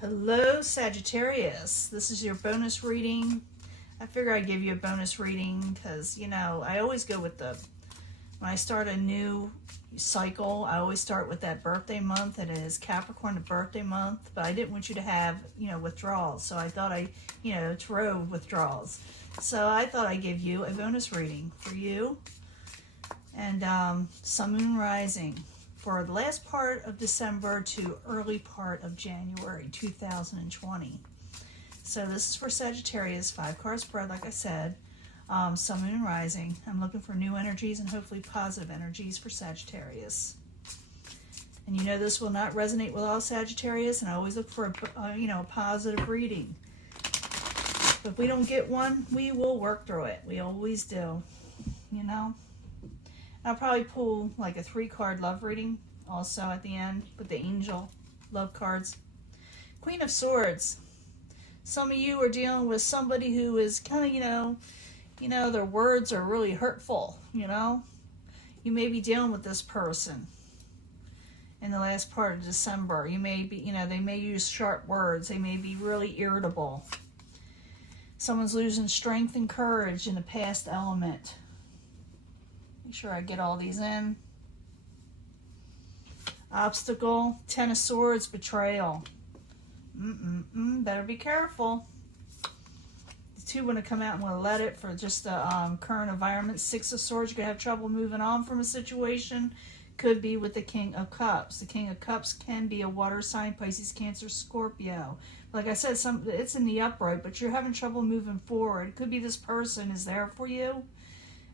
Hello, Sagittarius. This is your bonus reading. I figure I'd give you a bonus reading because, I always go with when I start a new cycle, I always start with that birthday month, and it is Capricorn, the birthday month, but I didn't want you to have, withdrawals. So I thought tarot withdrawals. So I thought I'd give you a bonus reading for you and Sun, Moon, Rising for the last part of December to early part of January 2020. So this is for Sagittarius, 5 card spread, like I said, Sun, Moon, and Rising. I'm looking for new energies and hopefully positive energies for Sagittarius. And this will not resonate with all Sagittarius, and I always look for a positive reading. But if we don't get one, we will work through it. We always do, I'll probably pull like a 3-card love reading also at the end with the angel love cards. Queen of Swords. Some of you are dealing with somebody who is kind of, their words are really hurtful, You may be dealing with this person in the last part of December. You may be, they may use sharp words. They may be really irritable. Someone's losing strength and courage in the past element. Make sure I get all these in. Obstacle, 10 of Swords, betrayal. Better be careful. The 2 want to come out and want to let it for just the current environment. 6 of Swords, you're going to have trouble moving on from a situation. Could be with the King of Cups. The King of Cups can be a water sign, Pisces, Cancer, Scorpio. Like I said, it's in the upright, but you're having trouble moving forward. It could be this person is there for you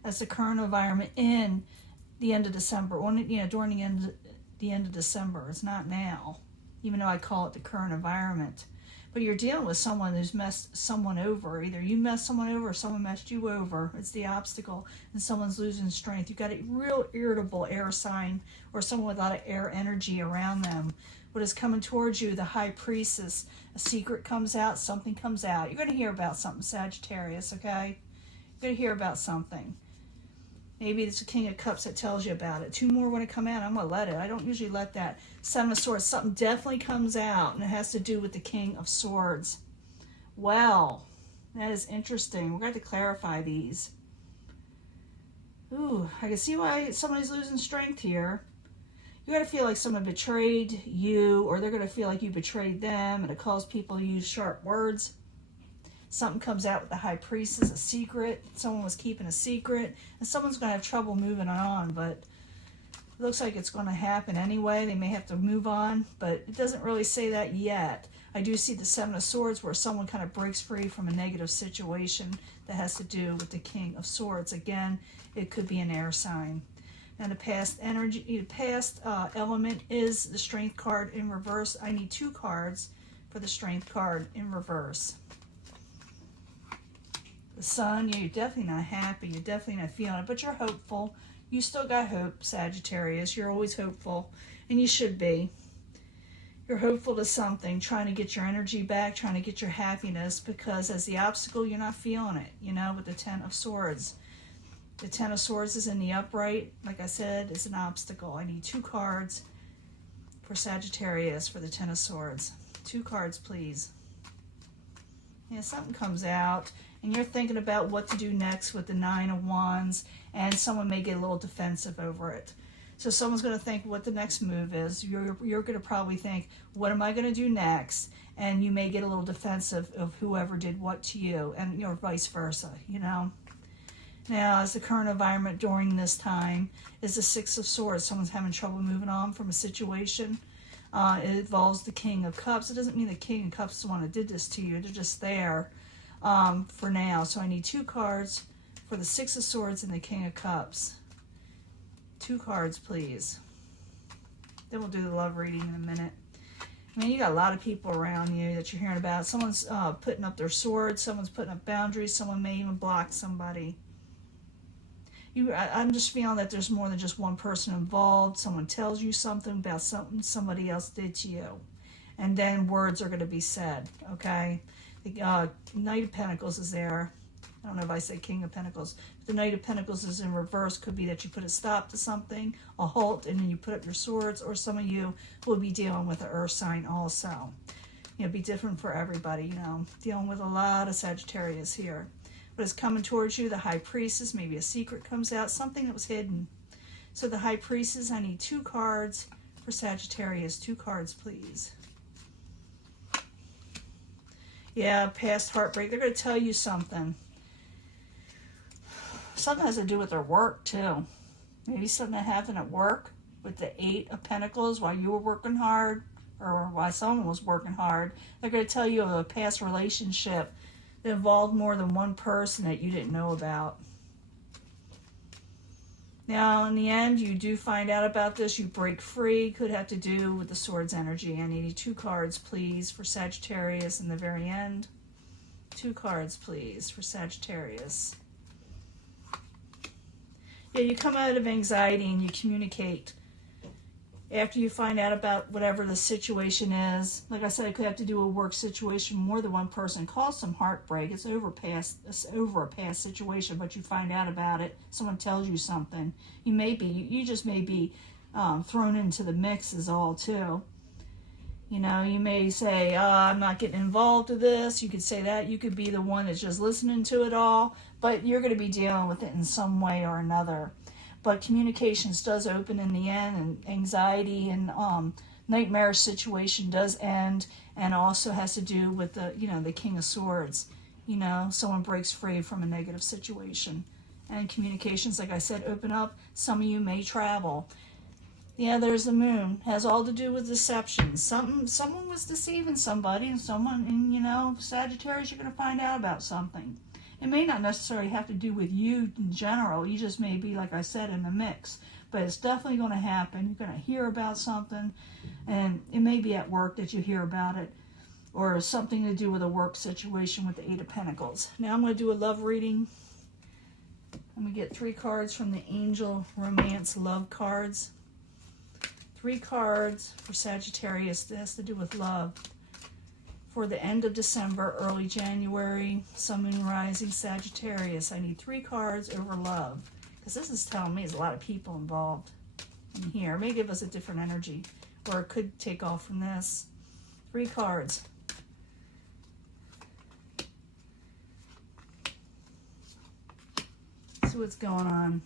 as the current environment in the end of December, during the end of December. It's not now, even though I call it the current environment. But you're dealing with someone who's messed someone over. Either you messed someone over or someone messed you over. It's the obstacle, and someone's losing strength. You've got a real irritable air sign or someone with a lot of air energy around them. What is coming towards you, the High Priestess. A secret comes out, something comes out. You're going to hear about something, Sagittarius, okay? You're going to hear about something. Maybe it's the King of Cups that tells you about it. 2 more want to come out. I'm going to let it. I don't usually let that. 7 of Swords. Something definitely comes out, and it has to do with the King of Swords. Well, that is interesting. We're going to have to clarify these. Ooh, I can see why somebody's losing strength here. You're going to feel like someone betrayed you, or they're going to feel like you betrayed them, and it calls people to use sharp words. Something comes out with the High Priestess, a secret. Someone was keeping a secret. And someone's going to have trouble moving on, but it looks like it's going to happen anyway. They may have to move on, but it doesn't really say that yet. I do see the 7 of Swords where someone kind of breaks free from a negative situation that has to do with the King of Swords. Again, it could be an air sign. Now the past energy, the past element is the Strength card in reverse. I need 2 cards for the Strength card in reverse. The Sun, you're definitely not happy. You're definitely not feeling it, but you're hopeful. You still got hope, Sagittarius. You're always hopeful, and you should be. You're hopeful to something, trying to get your energy back, trying to get your happiness, because as the obstacle, you're not feeling it, with the 10 of Swords. The 10 of Swords is in the upright. Like I said, it's an obstacle. I need 2 cards for Sagittarius for the 10 of Swords. 2 cards, please. Yeah, something comes out, and you're thinking about what to do next with the 9 of Wands, and someone may get a little defensive over it. So someone's going to think what the next move is. You're going to probably think, what am I going to do next? And you may get a little defensive of whoever did what to you, and vice versa, Now, as the current environment during this time is the 6 of Swords. Someone's having trouble moving on from a situation. It involves the King of Cups. It doesn't mean the King of Cups is the one that did this to you. They're just there for now. So I need 2 cards for the 6 of Swords and the King of Cups. 2 cards, please. Then we'll do the love reading in a minute. You got a lot of people around you that you're hearing about. Someone's putting up their swords. Someone's putting up boundaries. Someone may even block somebody. I'm just feeling that there's more than just one person involved. Someone tells you something about something somebody else did to you. And then words are going to be said, okay? The Knight of Pentacles is there. I don't know if I said King of Pentacles. The Knight of Pentacles is in reverse. Could be that you put a stop to something, a halt, and then you put up your swords, or some of you will be dealing with an earth sign also. be different for everybody. Dealing with a lot of Sagittarius here. But it's coming towards you. The High Priestess, maybe a secret comes out, something that was hidden. So the High Priestess, I need 2 cards for Sagittarius. 2 cards, please. Yeah, past heartbreak. They're going to tell you something. Something has to do with their work, too. Maybe something that happened at work with the 8 of Pentacles while you were working hard, or while someone was working hard. They're going to tell you of a past relationship that involved more than one person that you didn't know about. Now, in the end, you do find out about this. You break free. Could have to do with the Swords energy. I need 2 cards, please, for Sagittarius in the very end. 2 cards, please, for Sagittarius. Yeah, you come out of anxiety and you communicate. After you find out about whatever the situation is, like I said, it could have to do with a work situation, more than one person. Cause some heartbreak. It's over a past situation, but you find out about it. Someone tells you something. You just may be thrown into the mix is all too. You may say, I'm not getting involved with this. You could say that. You could be the one that's just listening to it all, but you're going to be dealing with it in some way or another. But communications does open in the end, and anxiety and nightmarish situation does end, and also has to do with the King of Swords. Someone breaks free from a negative situation. And communications, like I said, open up. Some of you may travel. Yeah, there's the moon. Has all to do with deception. Someone was deceiving somebody, and Sagittarius, you're going to find out about something. It may not necessarily have to do with you in general. You just may be, like I said, in the mix. But it's definitely going to happen. You're going to hear about something, and it may be at work that you hear about it, or something to do with a work situation with the 8 of Pentacles. Now I'm going to do a love reading. I'm going to get 3 cards from the Angel Romance Love cards. 3 cards for Sagittarius that has to do with love. For the end of December, early January, Sun, Moon, Rising, Sagittarius. I need 3 cards over love. Because this is telling me there's a lot of people involved in here. It may give us a different energy. Or it could take off from this. 3 cards. See what's going on.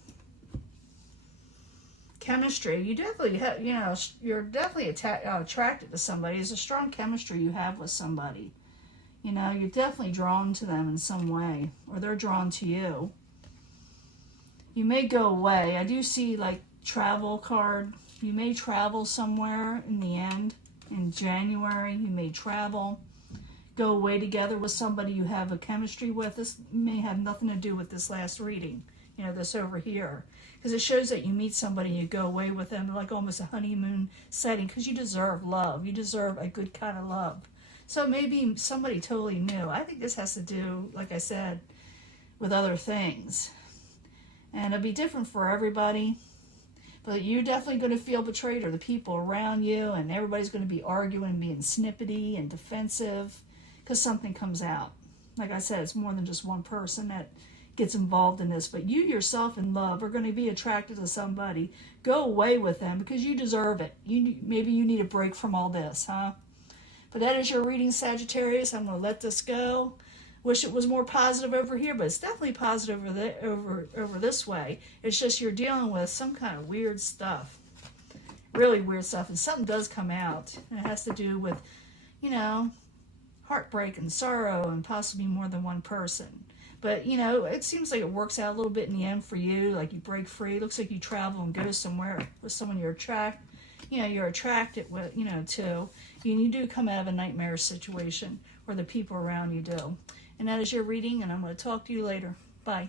Chemistry. You definitely have, you're definitely attracted to somebody. There's a strong chemistry you have with somebody. You're definitely drawn to them in some way, or they're drawn to you. You may go away. I do see like travel card. You may travel somewhere in the end. In January, you may travel. Go away together with somebody you have a chemistry with. This may have nothing to do with this last reading. This over here. Because it shows that you meet somebody, you go away with them, like almost a honeymoon setting, because you deserve love. You deserve a good kind of love. So maybe somebody totally new. I think this has to do, like I said, with other things. And it'll be different for everybody. But you're definitely going to feel betrayed, or the people around you, and everybody's going to be arguing, being snippety and defensive, because something comes out. Like I said, it's more than just one person that gets involved in this, but you yourself in love are going to be attracted to somebody. Go away with them because you deserve it. Maybe you need a break from all this, huh? But that is your reading, Sagittarius. I'm going to let this go. Wish it was more positive over here, but it's definitely positive over this way. It's just you're dealing with some kind of weird stuff, really weird stuff, and something does come out. And it has to do with, heartbreak and sorrow, and possibly more than one person. But, it seems like it works out a little bit in the end for you. Like you break free. It looks like you travel and go somewhere with someone you're attracted with, to. You do come out of a nightmare situation, or the people around you do. And that is your reading, and I'm going to talk to you later. Bye.